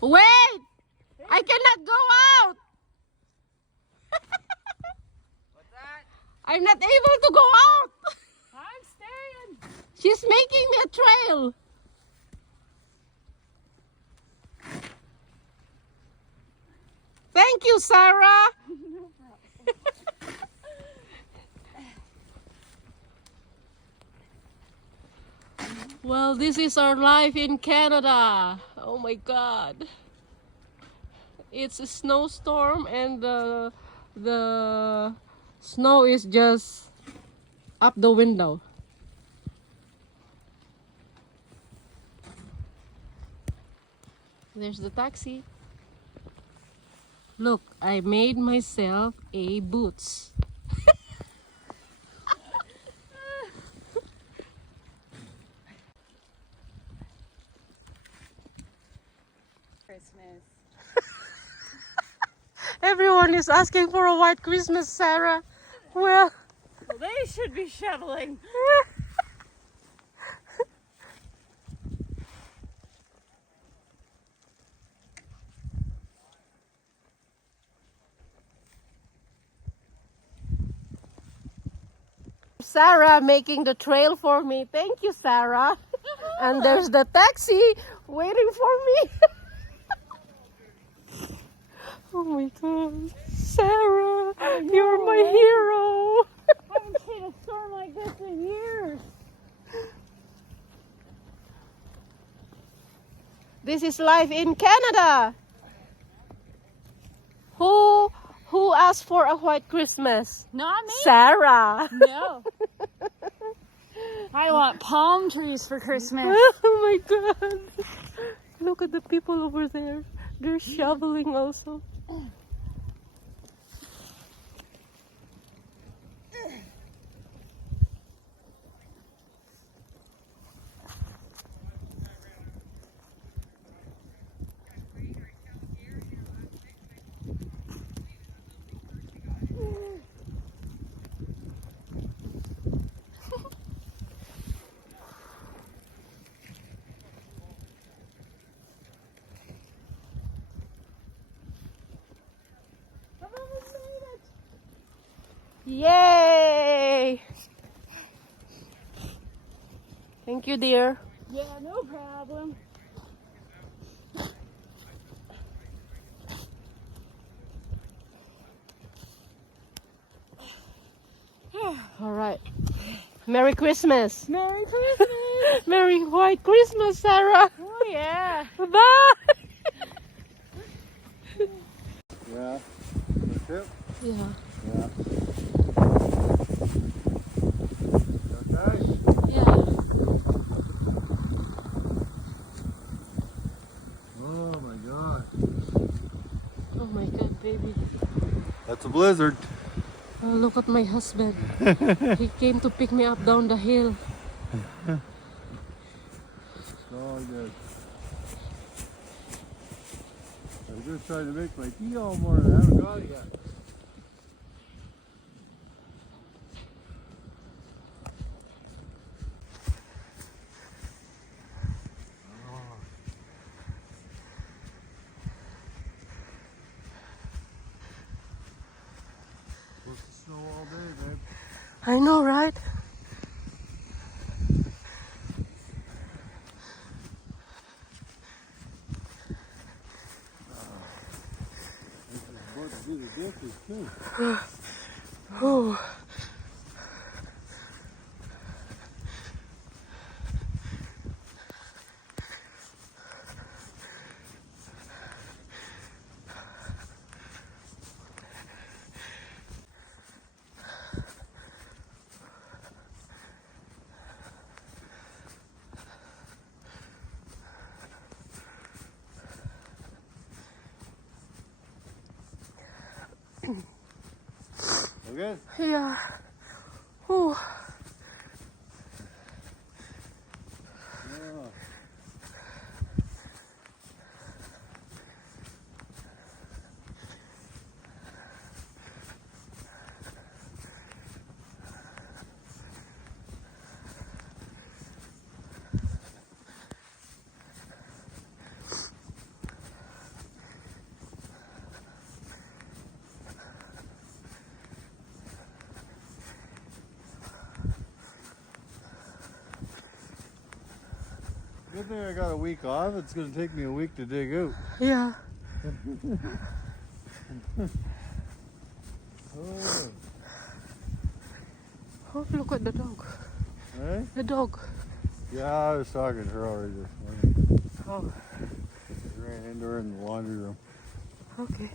Wait! I cannot go out! What's that? I'm not able to go out! I'm staying. She's making me a trail. Thank you, Sarah. No problem. Well, this is our life in Canada. Oh my God. It's a snowstorm and the snow is just up the window. There's the taxi. Look, I made myself a boots. Christmas. Everyone is asking for a white Christmas, Sarah. Well, They should be shoveling. Sarah making the trail for me. Thank you, Sarah. And there's the taxi waiting for me. Oh my God. Sarah, you're my hero. I haven't seen a storm like this in years. This is life in Canada. Who asked for a white Christmas? Not me. Sarah. No. I want palm trees for Christmas. Oh my God. Look at the people over there. They're shoveling also. I've almost made it. Yay! Thank you, dear. Yeah, no problem. All right. Merry Christmas. Merry Christmas. Merry White Christmas, Sarah. Oh yeah. Bye. Yeah. That's it? Yeah. Yeah. Okay. Yeah. Oh my God. Oh my God, baby. That's a blizzard. Oh, look at my husband. He came to pick me up down the hill. Oh, good. I was just trying to make my tea all morning. I haven't got it yet. Supposed to snow all day, babe. I know, right? This is supposed to do the dishes too. Oh. Okay? Yeah. Oh. Yeah. Good thing I got a week off. It's going to take me a week to dig out. Yeah. Oh. Oh, look at the dog. Eh? The dog. Yeah, I was talking to her already this morning. Oh, I ran into her in the laundry room. okay.